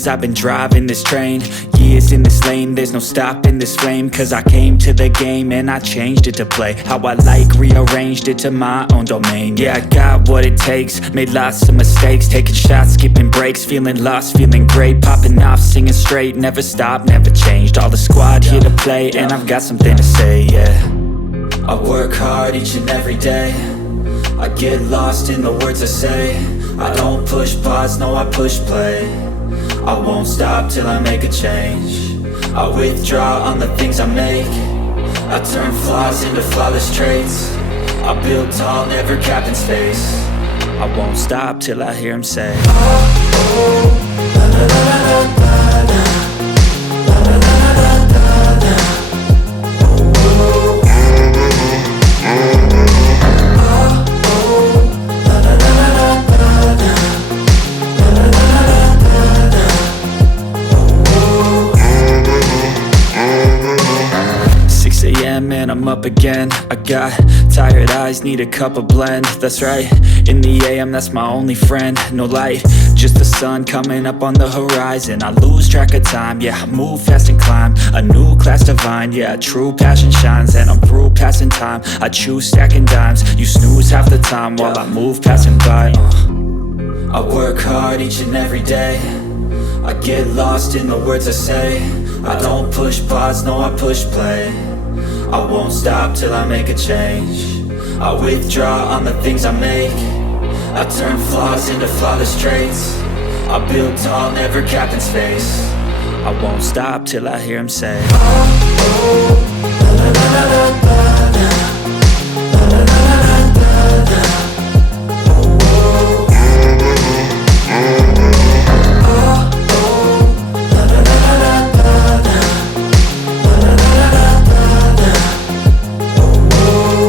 things. I've been driving this train, years in this lane. There's no stopping this flame, cause I came to the game and I changed it to play how I like, rearranged it to my own domain. Yeah, I got what it takes, made lots of mistakes, taking shots, skipping breaks, feeling lost, feeling great, popping off, singing straight, never stopped, never changed. All the squad here to play, and I've got something to say, yeah. I work hard each and every day, I get lost in the words I say. I don't push pause, no I push play. I won't stop till I make a change. I withdraw on the things I make. I turn flaws into flawless traits. I build tall, never capped in space. I won't stop till I hear him say, oh, oh, la la la la la la, la la la la la la, oh, oh, oh, la la la la la la, la la la la la, oh, oh. 6 a.m. and I'm up again. I got tired eyes, need a cup of blend. That's right, in the AM, that's my only friend. No light, just the sun coming up on the horizon. I lose track of time, yeah, I move fast and climb a new class divine, yeah, true passion shines. And I'm through passing time, I choose stacking dimes. You snooze half the time while I move passing by. I work hard each and every day, I get lost in the words I say. I don't push pause, no I push play. I won't stop till I make a change. I withdraw on the things I make. I turn flaws into flawless traits. I build tall, never capped in space. I won't stop till I hear him say, oh, oh, la la la la la la, la la la la la la, oh, oh, oh, oh, la la la la la la, la la la la la, oh, oh.